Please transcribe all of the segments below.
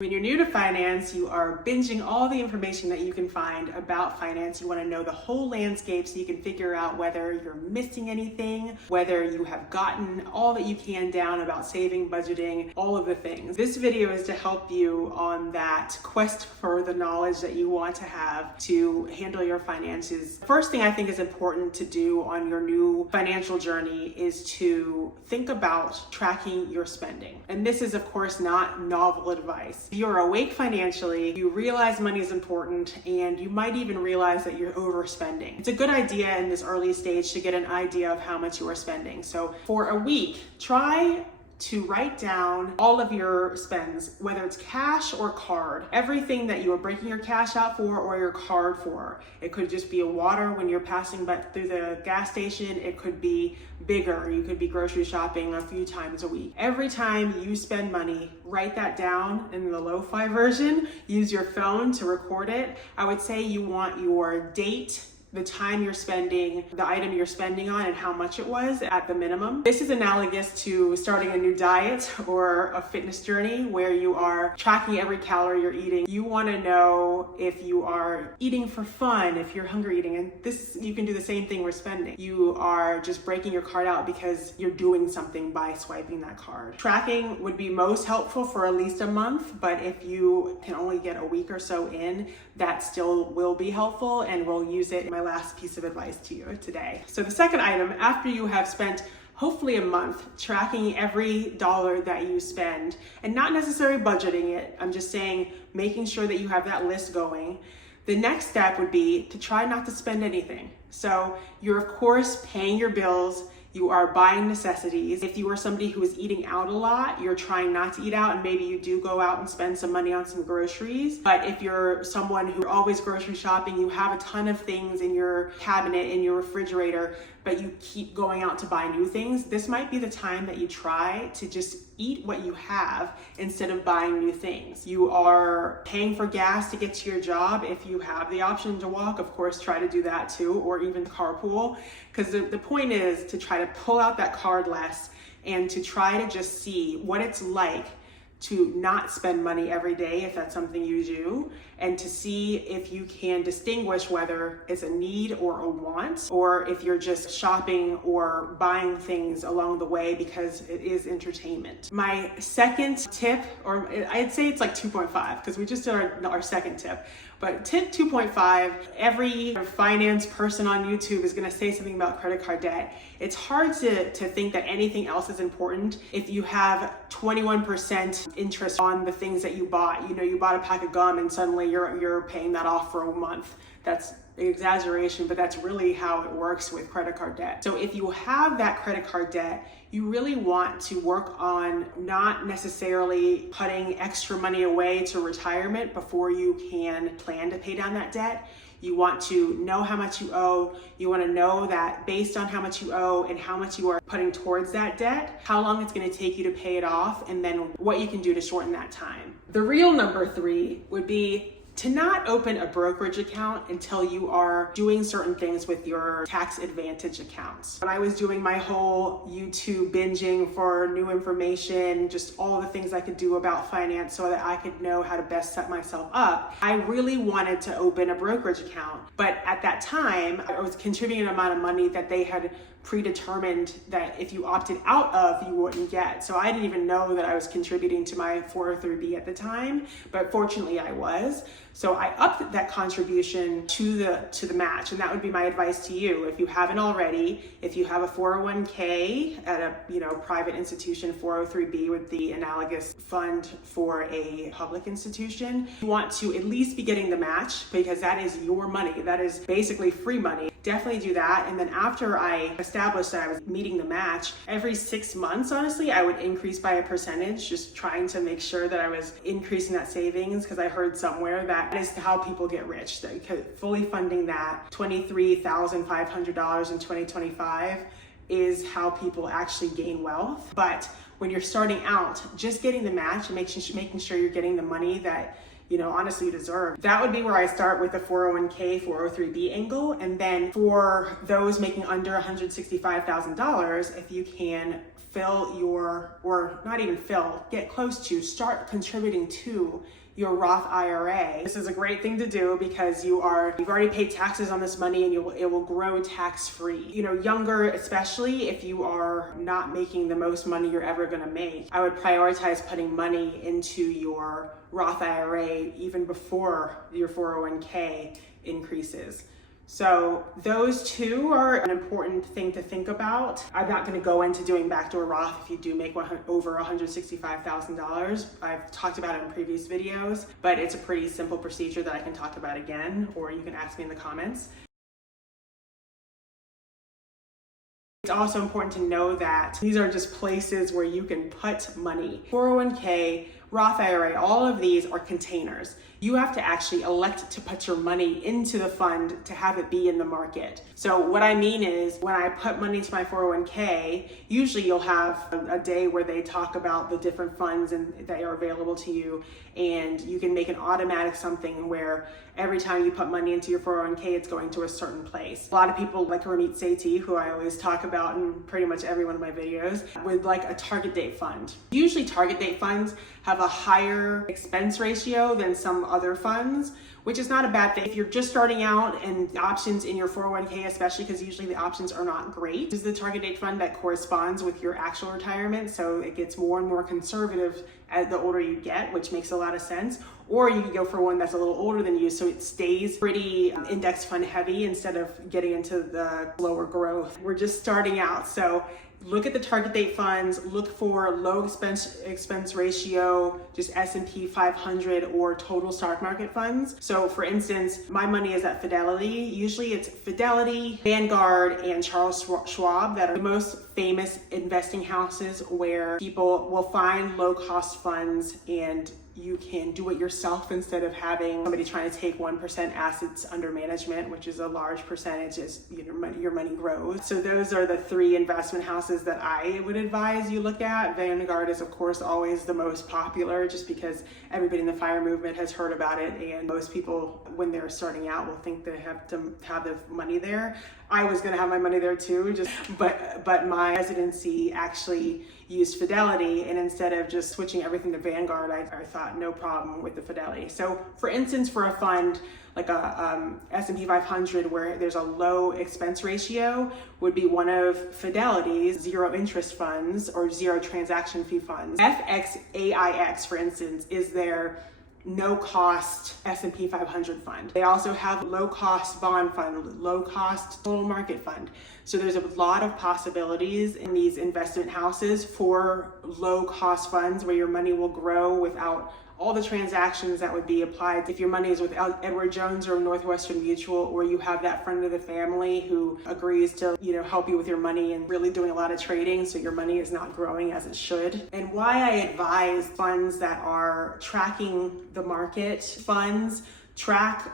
When you're new to finance, you are binging all the information that you can find about finance. You want to know the whole landscape so you can figure out whether you're missing anything, whether you have gotten all that you can down about saving, budgeting, all of the things. This video is to help you on that quest for the knowledge that you want to have to handle your finances. First thing I think is important to do on your new financial journey is to think about tracking your spending. And this is, of course, not novel advice. You're awake financially, you realize money is important, and you might even realize that you're overspending. It's a good idea in this early stage to get an idea of how much you are spending. So for a week, try to write down all of your spends, whether it's cash or card, everything that you are breaking your cash out for or your card for. It could just be a water when you're passing through the gas station. It could be bigger. You could be grocery shopping a few times a week. Every time you spend money, write that down in the lo-fi version. Use your phone to record it. I would say you want your date, the time you're spending, the item you're spending on, and how much it was at the minimum. This is analogous to starting a new diet or a fitness journey where you are tracking every calorie you're eating. You want to know if you are eating for fun, if you're hungry eating, and this, you can do the same thing with spending. You are just breaking your card out because you're doing something by swiping that card. Tracking would be most helpful for at least a month, but if you can only get a week or so in, that still will be helpful, and we'll use it in my last piece of advice to you today. So the second item, after you have spent hopefully a month tracking every dollar that you spend, and not necessarily budgeting it, I'm just saying making sure that you have that list going, the next step would be to try not to spend anything. So you're of course paying your bills, you are buying necessities. If you are somebody who is eating out a lot, you're trying not to eat out, and maybe you do go out and spend some money on some groceries. But if you're someone who's always grocery shopping, you have a ton of things in your cabinet, in your refrigerator, but you keep going out to buy new things, this might be the time that you try to just eat what you have instead of buying new things. You are paying for gas to get to your job. If you have the option to walk, of course, try to do that too, or even carpool. Because the point is to try to pull out that card less and to try to just see what it's like to not spend money every day if that's something you do, and to see if you can distinguish whether it's a need or a want, or if you're just shopping or buying things along the way because it is entertainment. My second tip, or I'd say it's like 2.5 because we just did our second tip, but tip 2.5, every finance person on YouTube is gonna say something about credit card debt. It's hard to think that anything else is important if you have 21% interest on the things that you bought. You know, you bought a pack of gum and suddenly you're paying that off for a month. That's an exaggeration, but that's really how it works with credit card debt. So if you have that credit card debt, you really want to work on not necessarily putting extra money away to retirement before you can plan to pay down that debt. You want to know how much you owe. You want to know that based on how much you owe and how much you are putting towards that debt, how long it's going to take you to pay it off, and then what you can do to shorten that time. The real number 3 would be to not open a brokerage account until you are doing certain things with your tax advantage accounts. When I was doing my whole YouTube binging for new information, just all the things I could do about finance so that I could know how to best set myself up, I really wanted to open a brokerage account. But at that time, I was contributing an amount of money that they had predetermined that if you opted out of, you wouldn't get. So I didn't even know that I was contributing to my 403b at the time, but fortunately I was. So I upped that contribution to the match, and that would be my advice to you. If you haven't already, if you have a 401k at a private institution, 403b with the analogous fund for a public institution, you want to at least be getting the match because that is your money. That is basically free money. Definitely do that. And then after I established that I was meeting the match, every 6 months, honestly, I would increase by a percentage, just trying to make sure that I was increasing that savings, because I heard somewhere that is how people get rich. Fully funding that $23,500 in 2025 is how people actually gain wealth. But when you're starting out, just getting the match and making sure you're getting the money that honestly you deserve. That would be where I start with the 401k, 403b angle. And then for those making under $165,000, if you can fill your, or not even fill, get close to, start contributing to your Roth IRA. This is a great thing to do because you've already paid taxes on this money and it will grow tax-free. You know, younger, especially if you are not making the most money you're ever gonna make, I would prioritize putting money into your Roth IRA even before your 401k increases. So those two are an important thing to think about. I'm not going to go into doing backdoor Roth if you do make over $165,000. I've talked about it in previous videos, but it's a pretty simple procedure that I can talk about again, or you can ask me in the comments. It's also important to know that these are just places where you can put money. 401k, Roth IRA, all of these are containers. You have to actually elect to put your money into the fund to have it be in the market. So what I mean is when I put money into my 401k, usually you'll have a day where they talk about the different funds that are available to you, and you can make an automatic something where every time you put money into your 401k, it's going to a certain place. A lot of people like Ramit Sethi, who I always talk about in pretty much every one of my videos, would like a target date fund. Usually target date funds have a higher expense ratio than some other funds, which is not a bad thing. If you're just starting out and the options in your 401k, especially because usually the options are not great, this is the target date fund that corresponds with your actual retirement. So it gets more and more conservative as the older you get, which makes a lot of sense. Or you can go for one that's a little older than you, so it stays pretty index fund heavy instead of getting into the lower growth. We're just starting out, so look at the target date funds, look for low expense ratio, just S&P 500 or total stock market funds. So for instance, my money is at Fidelity. Usually it's Fidelity, Vanguard, and Charles Schwab that are the most famous investing houses where people will find low cost funds and you can do it yourself instead of having somebody trying to take 1% assets under management, which is a large percentage as your money grows. So those are the three investment houses that I would advise you look at. Vanguard is of course always the most popular just because everybody in the FIRE movement has heard about it, and most people when they're starting out will think they have to have the money there. I was going to have my money there too, but my residency actually used Fidelity, and instead of just switching everything to Vanguard, I thought no problem with the Fidelity. So for instance, for a fund like a S&P 500 where there's a low expense ratio would be one of Fidelity's zero interest funds or zero transaction fee funds. FXAIX, for instance, is their no cost S&P 500 fund. They also have low cost bond fund, low cost total market fund. So there's a lot of possibilities in these investment houses for low cost funds where your money will grow without all the transactions that would be applied if your money is with Edward Jones or Northwestern Mutual, or you have that friend of the family who agrees to, help you with your money and really doing a lot of trading so your money is not growing as it should. And why I advise funds that are tracking the market, funds track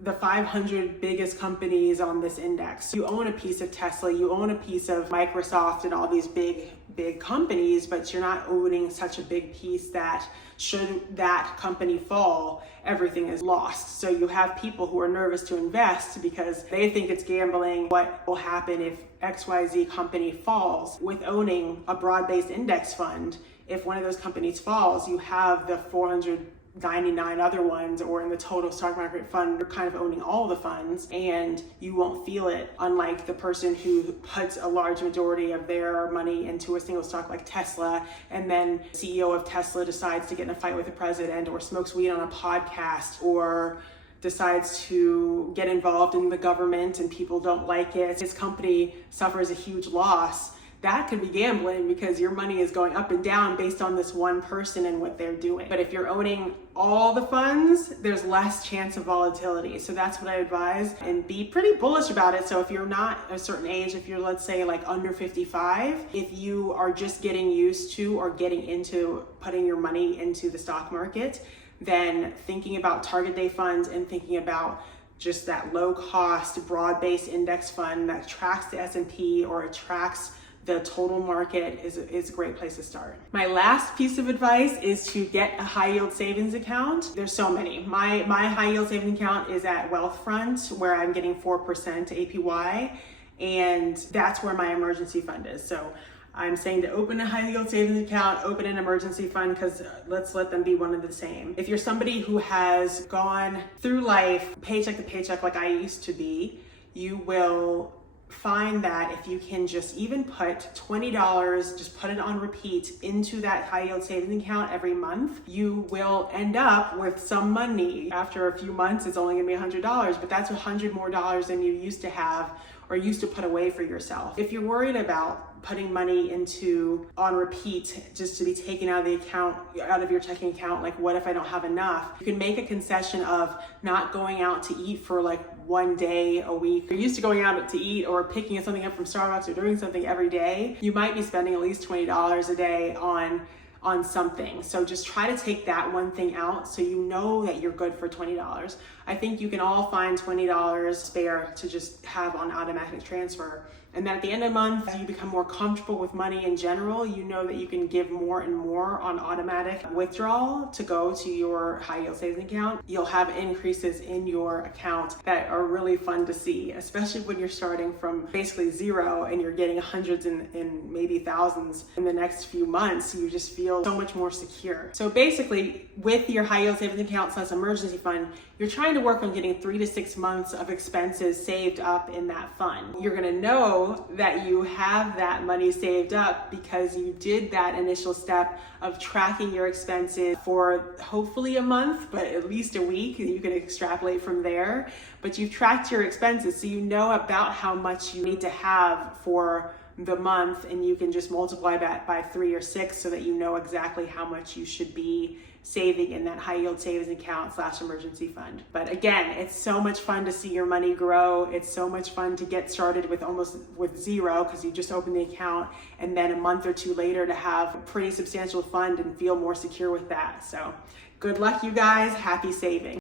the 500 biggest companies on this index. You own a piece of Tesla, you own a piece of Microsoft and all these big companies, but you're not owning such a big piece that should that company fall, everything is lost. So you have people who are nervous to invest because they think it's gambling. What will happen if XYZ company falls? With owning a broad-based index fund, if one of those companies falls, you have the 499 other ones, or in the total stock market fund, you're kind of owning all the funds and you won't feel it, unlike the person who puts a large majority of their money into a single stock like Tesla, and then the CEO of Tesla decides to get in a fight with the president, or smokes weed on a podcast, or decides to get involved in the government and people don't like it. His company suffers a huge loss. That could be gambling because your money is going up and down based on this one person and what they're doing. But if you're owning all the funds, there's less chance of volatility. So that's what I advise, and be pretty bullish about it. So if you're not a certain age, if you're, let's say, like under 55, if you are just getting used to or getting into putting your money into the stock market, then thinking about target date funds and thinking about just that low cost, broad-based index fund that tracks the S&P or it tracks the total market is a great place to start. My last piece of advice is to get a high yield savings account. There's so many. My high yield savings account is at Wealthfront, where I'm getting 4% APY, and that's where my emergency fund is. So I'm saying to open a high yield savings account, open an emergency fund, because let's let them be one and the same. If you're somebody who has gone through life paycheck to paycheck like I used to be, you will find that if you can just even put $20, just put it on repeat into that high yield savings account every month, you will end up with some money. After a few months, it's only gonna be $100, but that's $100 more than you used to have or used to put away for yourself. If you're worried about putting money into on repeat just to be taken out of the account, out of your checking account, like what if I don't have enough? You can make a concession of not going out to eat for like one day a week. If you're used to going out to eat or picking something up from Starbucks or doing something every day, you might be spending at least $20 a day on something. So just try to take that one thing out so you know that you're good for $20. I think you can all find $20 spare to just have on automatic transfer. And then at the end of the month, as you become more comfortable with money in general, you know that you can give more and more on automatic withdrawal to go to your high yield savings account. You'll have increases in your account that are really fun to see, especially when you're starting from basically zero and you're getting hundreds and maybe thousands in the next few months. You just feel so much more secure. So basically, with your high yield savings account / emergency fund, you're trying to work on getting 3 to 6 months of expenses saved up in that fund. You're gonna know that you have that money saved up because you did that initial step of tracking your expenses for hopefully a month, but at least a week. You can extrapolate from there. But you've tracked your expenses, so you know about how much you need to have for the month, and you can just multiply that by 3 or 6 so that you know exactly how much you should be saving in that high yield savings account / emergency fund. But again, it's so much fun to see your money grow. It's so much fun to get started with zero because you just open the account, and then a month or two later to have a pretty substantial fund and feel more secure with that. So good luck, you guys. Happy saving.